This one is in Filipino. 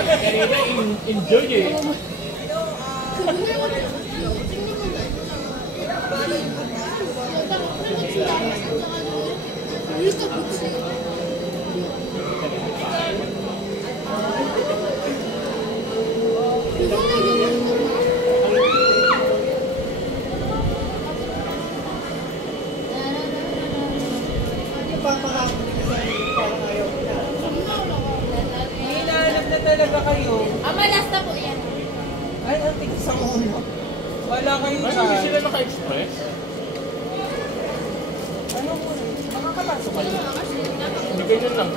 Kanina enjoy eh. Hinahanap na talaga kayo. Malas na po yan. Ay, ang tigil sa ulo. Wala kayo Ano dyan. hindi sila naka-express? Ano mo? Makakapasok kayo. Hindi ganyan lang.